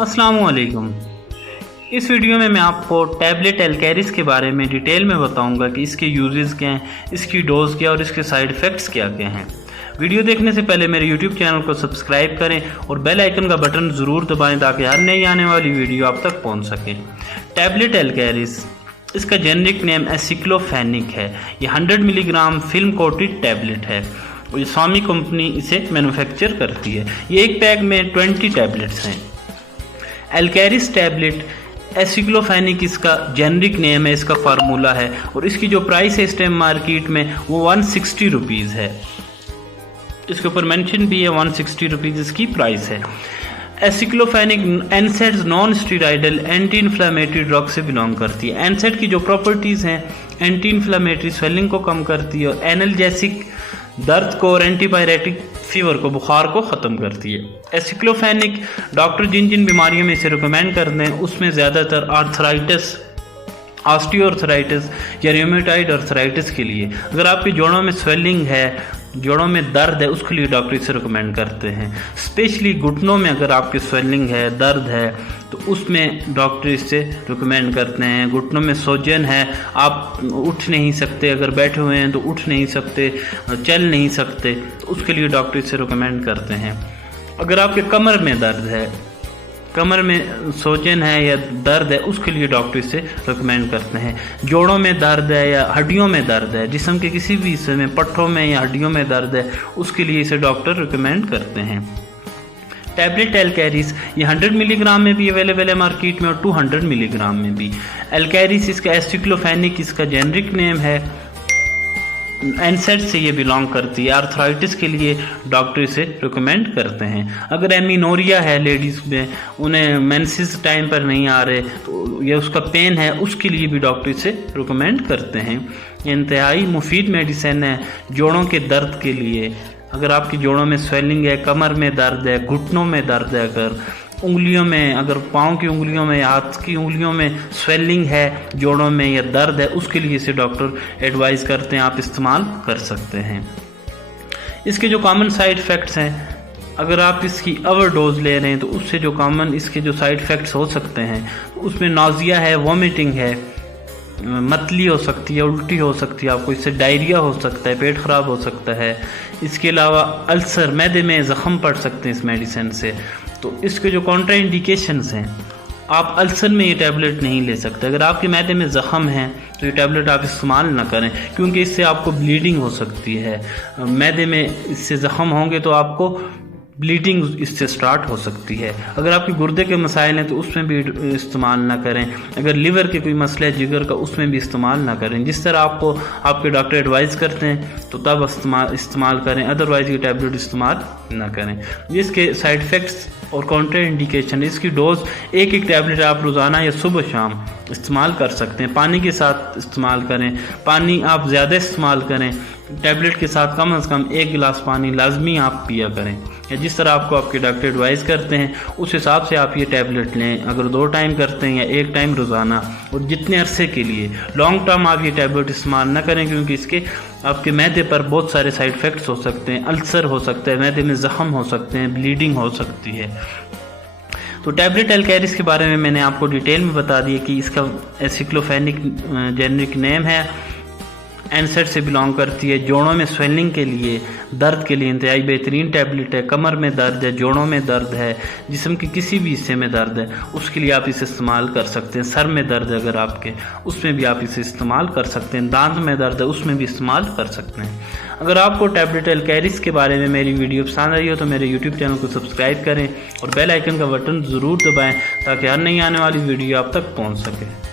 अस्सलामुअलैकुम। इस वीडियो में मैं आपको टैबलेट एलकैरिस के बारे में डिटेल में बताऊंगा कि इसके यूजेस क्या हैं, इसकी डोज क्या और इसके साइड इफ़ेक्ट्स क्या क्या हैं। वीडियो देखने से पहले मेरे यूट्यूब चैनल को सब्सक्राइब करें और बेल आइकन का बटन ज़रूर दबाएं ताकि हर नई आने वाली वीडियो आप तक पहुंच सके। टैबलेट एलकैरिस, इसका जेनरिक नेम एसिक्लोफेनिक है। ये 100 मिलीग्राम फिल्म कोटेड टैबलेट है और ये स्वामी कंपनी इसे मैन्युफैक्चर करती है। ये एक पैक में 20 टैबलेट्स हैं। एलकैरिस टैबलेट एसिक्लोफेनिक इसका जेनरिक नेम है, इसका फार्मूला है और इसकी जो प्राइस है इस टाइम मार्केट में वो 160 रुपीज़ है। इसके ऊपर मेंशन भी है 160 रुपीज़ इसकी प्राइस है। Aceclofenac NSAIDs non steroidal anti inflammatory drug से बिलोंग करती है। एनसेड की जो प्रॉपर्टीज़ हैं, एंटी इन्फ्लामेटरी स्वेलिंग को कम करती है और एनाल्जेसिक दर्द को और एंटीबायोटिक फीवर को, बुखार को ख़त्म करती है। एसिक्लोफेनिक डॉक्टर जिन जिन बीमारियों में इसे रिकमेंड करते हैं उसमें ज़्यादातर आर्थराइटिस, ऑस्टियोआर्थराइटिस या रियोमेटॉइड आर्थराइटिस के लिए। अगर आपके जोड़ों में स्वेलिंग है, जोड़ों में दर्द है, उसके लिए डॉक्टर इसे रिकमेंड करते हैं। स्पेशली घुटनों में अगर आपके स्वेलिंग है, दर्द है, तो उसमें डॉक्टर इसे रिकमेंड करते हैं। घुटनों में सोजन है, आप उठ नहीं सकते, अगर बैठे हुए हैं तो उठ नहीं सकते, चल नहीं सकते, तो उसके लिए डॉक्टर इसे रिकमेंड करते हैं। अगर आपके कमर में दर्द है, कमर में सोजन है या दर्द है, उसके लिए डॉक्टर इसे रिकमेंड करते हैं। जोड़ों में दर्द है या हड्डियों में दर्द है, जिस्म के किसी भी हिस्से में, पट्टों में या हड्डियों में दर्द है, उसके लिए इसे डॉक्टर रिकमेंड करते हैं। टैबलेट एलकैरिस ये 100 मिलीग्राम में भी अवेलेबल है मार्केट में और 200 मिलीग्राम में भी। एलकैरिस इसका एसिक्लोफेनिक इसका जेनरिक नेम है। एनसेड से ये बिलोंग करती है। आर्थराइटिस के लिए डॉक्टर इसे रिकमेंड करते हैं। अगर एमिनोरिया है लेडीज़ में, उन्हें मेंसेस टाइम पर नहीं आ रहे, तो ये उसका पेन है, उसके लिए भी डॉक्टर इसे रिकमेंड करते हैं। ये इंतहाई मुफीद मेडिसिन है जोड़ों के दर्द के लिए। अगर आपकी जोड़ों में स्वेलिंग है, कमर में दर्द है, घुटनों में दर्द है, अगर उंगलियों में, अगर पाँव की उंगलियों में, हाथ की उंगलियों में स्वेलिंग है, जोड़ों में या दर्द है, उसके लिए इसे डॉक्टर एडवाइस करते हैं, आप इस्तेमाल कर सकते हैं। इसके जो कॉमन साइड इफ़ेक्ट्स हैं, अगर आप इसकी ओवरडोज ले रहे हैं तो उससे जो कॉमन इसके जो साइड इफ़ेक्ट्स हो सकते हैं, उसमें नाजिया है, वॉमिटिंग है, मतली हो सकती है, उल्टी हो सकती है, आपको इससे डायरिया हो सकता है, पेट ख़राब हो सकता है। इसके अलावा अल्सर, मैदे में ज़ख़म पड़ सकते हैं इस मेडिसिन से। तो इसके जो कॉन्ट्रा इंडिकेशंस हैं, आप अल्सर में ये टैबलेट नहीं ले सकते। अगर आपके मैदे में ज़ख़म है तो ये टैबलेट आप इस्तेमाल ना करें, क्योंकि इससे आपको ब्लीडिंग हो सकती है। मैदे में इससे ज़ख़म होंगे तो आपको ब्लीडिंग इससे स्टार्ट हो सकती है। अगर आपके गुर्दे के मसाइल हैं तो उसमें भी इस्तेमाल ना करें। अगर लिवर के कोई मसला है, जिगर का, उसमें भी इस्तेमाल ना करें। जिस तरह आपको आपके डॉक्टर एडवाइस करते हैं तो तब इस्तेमाल करें, अदरवाइज़ ये टैबलेट इस्तेमाल ना करें। इसके साइड इफ़ेक्ट्स और काउंटर इंडिकेशन, इसकी डोज एक टैबलेट आप रोज़ाना या सुबह शाम इस्तेमाल कर सकते हैं। पानी के साथ इस्तेमाल करें, पानी आप ज़्यादा इस्तेमाल करें। टैबलेट के साथ कम से कम 1 गिलास पानी लाजमी आप पिया करें, या जिस तरह आपको आपके डॉक्टर एडवाइस करते हैं उस हिसाब से आप ये टैबलेट लें। अगर 2 टाइम करते हैं या 1 टाइम रोज़ाना, और जितने अरसे के लिए, लॉन्ग टर्म आप ये टैबलेट इस्तेमाल ना करें, क्योंकि इसके आपके मैदे पर बहुत सारे साइड इफ़ेक्ट्स हो सकते हैं। अल्सर हो सकता है, मैदे में ज़ख़म हो सकते हैं, ब्लीडिंग हो सकती है। तो टैबलेट एलकैरिस के बारे में मैंने आपको डिटेल में बता दिया कि इसका एसिक्लोफेनिक जेनरिक नेम है, एनसेड से बिलोंग करती है। जोड़ों में स्वेलिंग के लिए, दर्द के लिए इंतहाई बेहतरीन टैबलेट है। कमर में दर्द है, जोड़ों में दर्द है, जिस्म के किसी भी हिस्से में दर्द है, उसके लिए आप इसे इस्तेमाल कर सकते हैं। सर में दर्द है अगर आपके, उसमें भी आप इसे इस्तेमाल कर सकते हैं। दांत में दर्द है, उसमें भी इस्तेमाल कर सकते हैं। अगर आपको टैबलेट एलकैरिस के बारे में मेरी वीडियो पसंद आई हो तो मेरे यूट्यूब चैनल को सब्सक्राइब करें और बेल आइकन का बटन ज़रूर दबाएँ ताकि हर नई आने वाली वीडियो आप तक पहुँच सके।